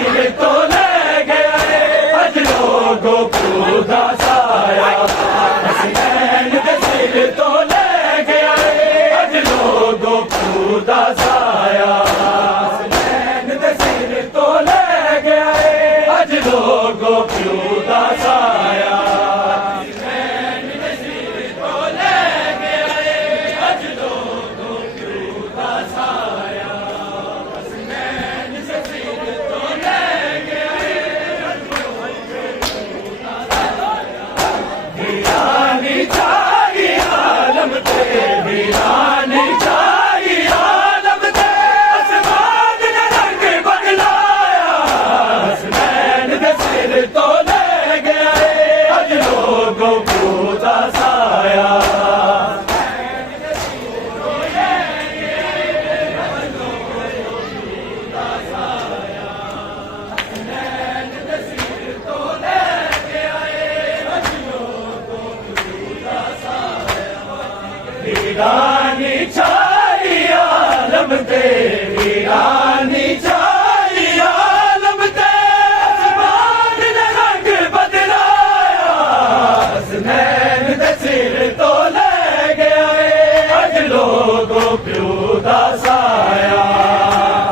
सिर तो ले गया अज लोगों को दासाया हसनैन दे सिर तो ले गया अज लोगों को दासाया हसनैन दे सिर तो ले गया अज लोगों को दासाया वीरानी छाई आलम ते वीरानी छाई आलम ते आसमान ने रंग बदलाया हसनैन दे सिर तो ले गया अज लोगों को दासाया हसनैन दे सिर तो ले गया अज लोगों को दासाया हसनैन दे वीरानी छाई आलम ते वीरानी छाई आलम ते आसमान ने रंग बदलाया हसनैन दे सिर तो ले गया अज लोगों को दासाया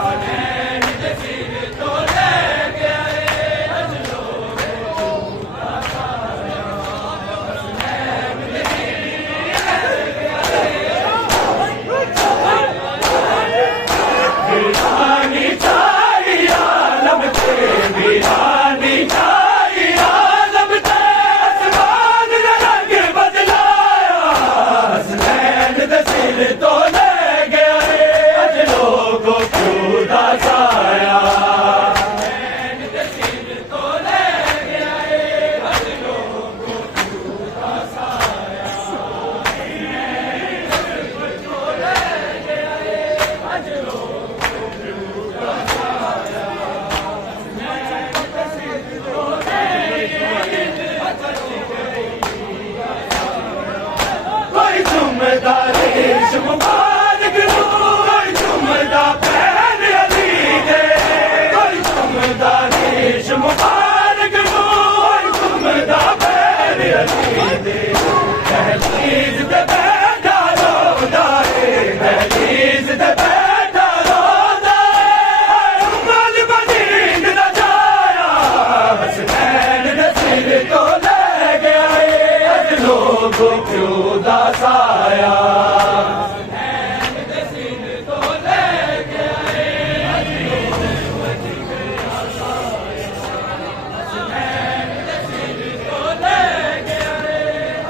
हसनैन दे सिर तो ले गया अज लोगों को दासाया अज लोगों कोई जुम्मेदारी मुबारक कोई जुम्मेदा पहन अली दे कोई जुम्मेदारी मुबारक कोई जुम्मेदा पहन अली दे दहलीज दे बैठा रोदा दहलीज दे बैठा रोदा उमल मदीन न जाया हसनैन दे सिर तो ले गया अज लोगों को दासाया हसनैन दे सिर तो ले गया अज लोगों को दासाया हसनैन दे सिर तो ले गया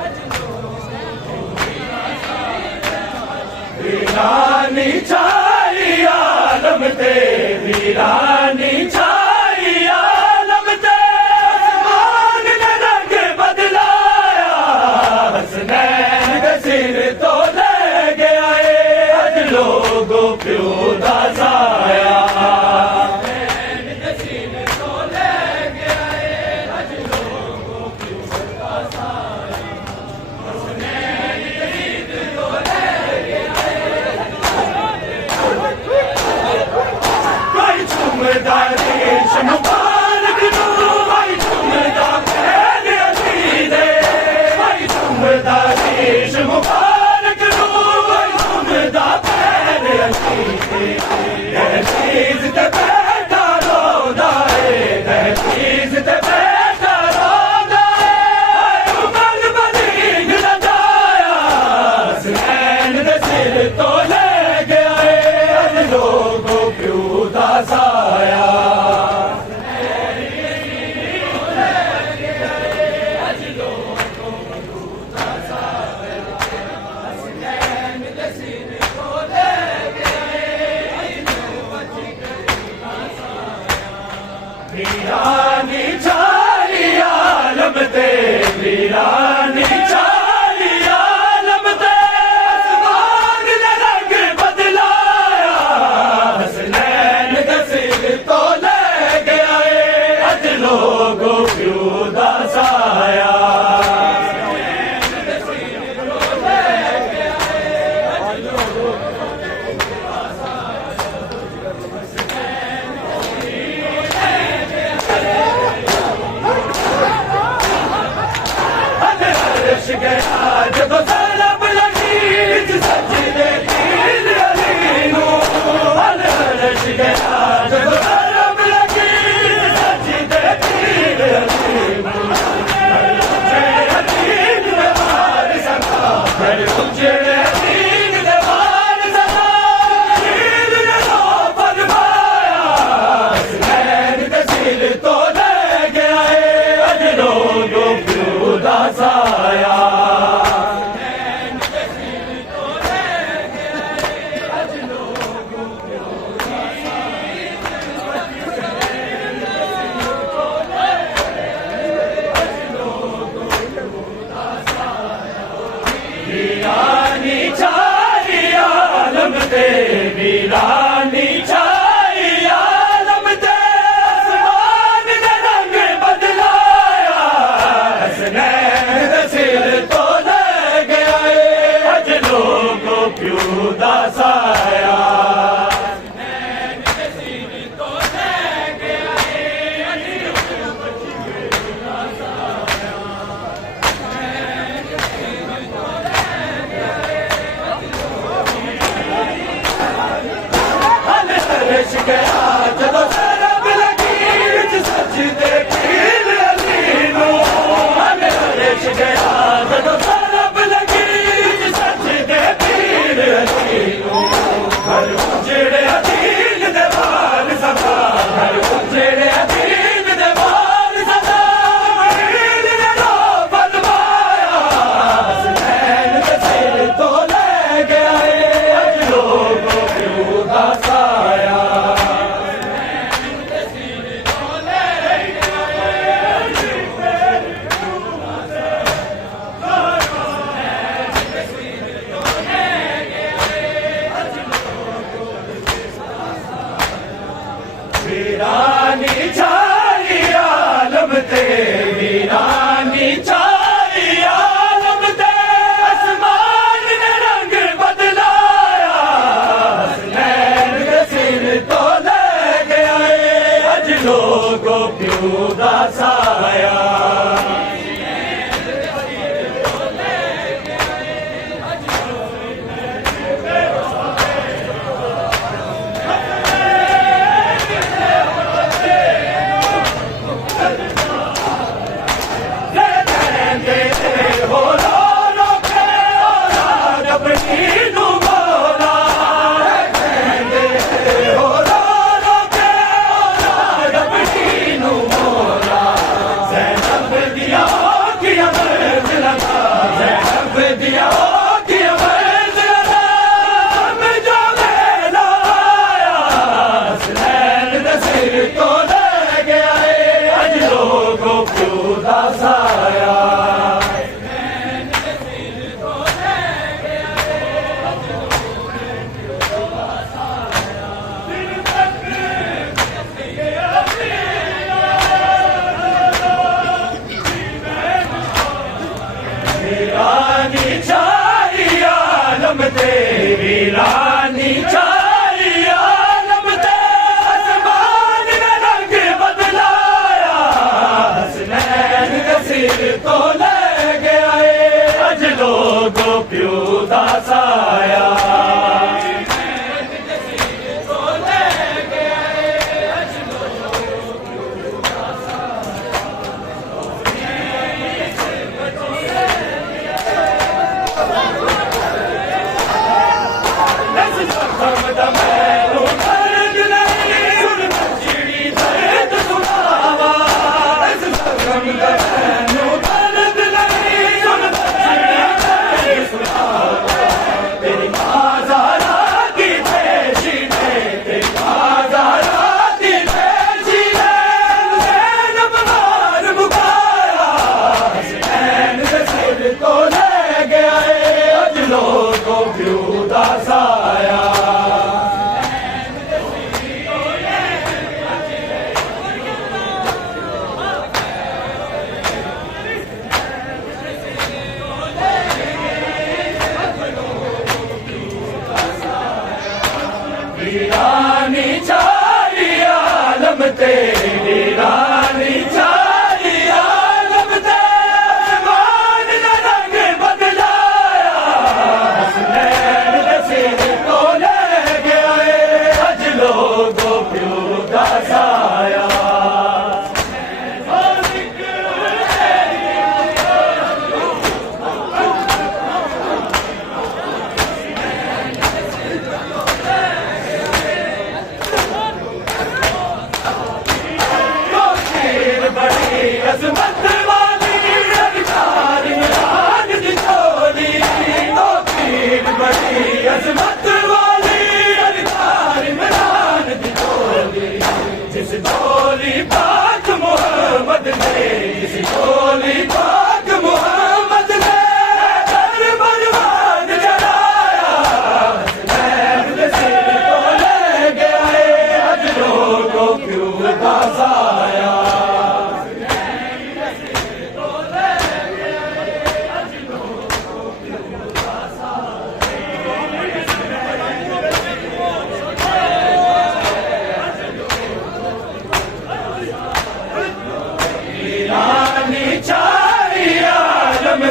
अज लोगों को दासाया वीरानी छाई आलम ते वीरानी छाई आलम ते आसमान ने रंग बदलाया हसनैन दे सिर तो ले गया अज लोगों को दासाया हसनैन दे सिर तो ले गया अज लोगों को दासाया हसनैन दे सिर तो ले गया कोई जुम्मेदारी मुबारक कोई जुम्मेदा पहन अली दे कोई जुम्मेदारी मुबारक कोई जुम्मेदा पहन अली दे दहलीज ते बैठा रोदा दहलीज ते बैठा रोदा उमल मदीन न जाया हसनैन दे सिर तो ले गया अज लोगों को दासाया अज लोगों को दासाया हसनैन दे सिर तो ले गया अज लोगों को दासाया वीरानी छाई आलम ते वीरानी छाई आलम ते आसमान ने रंग बदलाया हसनैन दे सिर तो ले गया अज लोगों को दासाया हसनैन दे सिर तो ले गया अज लोगों को दासाया हसनैन दे सिर तो ले रश गया जब ज़रब लगी विच सजदे पीर अली नूं अल रश गया जब ज़रब लगी विच सजदे पीर अली नूं जेड़े दीन दे वार सदा जेड़े दीन दे वार सदा दीन ने लो फरमाया हसनैन दे सिर तो ले गया है अज लोगों क्यों उदास आया वीरानी छाई आलम ते वीरानी छाई आलम ते आसमान ने रंग बदलाया हसनैन दे सिर तो ले गया है अज लोगों क्यों उदास आया रश गया जदों ज़रब लगी विच सजदे पीर अली नूं अल रश गया जदों ज़रब लगी विच सजदे पीर अली नूं घर उजड़े दीन दे वार सदा घर उजड़े दीन दे वार सदा दीन ने लो फरमाया हसनैन दे सिर तो ले गया है अज लोगों क्यों उदास आया वीरानी छाई आलम ते वीरानी छाई आलम ते आसमान ने रंग बदलाया हसनैन दे सिर तो ले गया है अज लोगों क्यों उदास आया हो रो के औलाद अपनी नूं मौला हो रो के औलाद अपनी नूं मौला ज़ैनब दिया की अमर लगा ज़ैनब दिया की अमर लगा हम जो मेला आया हसनैन दे सिर तो ले गया है अज लोगों क्यों उदास आया वीरानी छाई आलम ते वीरानी छाई आलम ते आसमान ने रंग बदलाया हसनैन दे सिर तो ले गया है अज लोगों क्यों उदास आया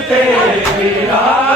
ਤੇ ਵੀਰਾ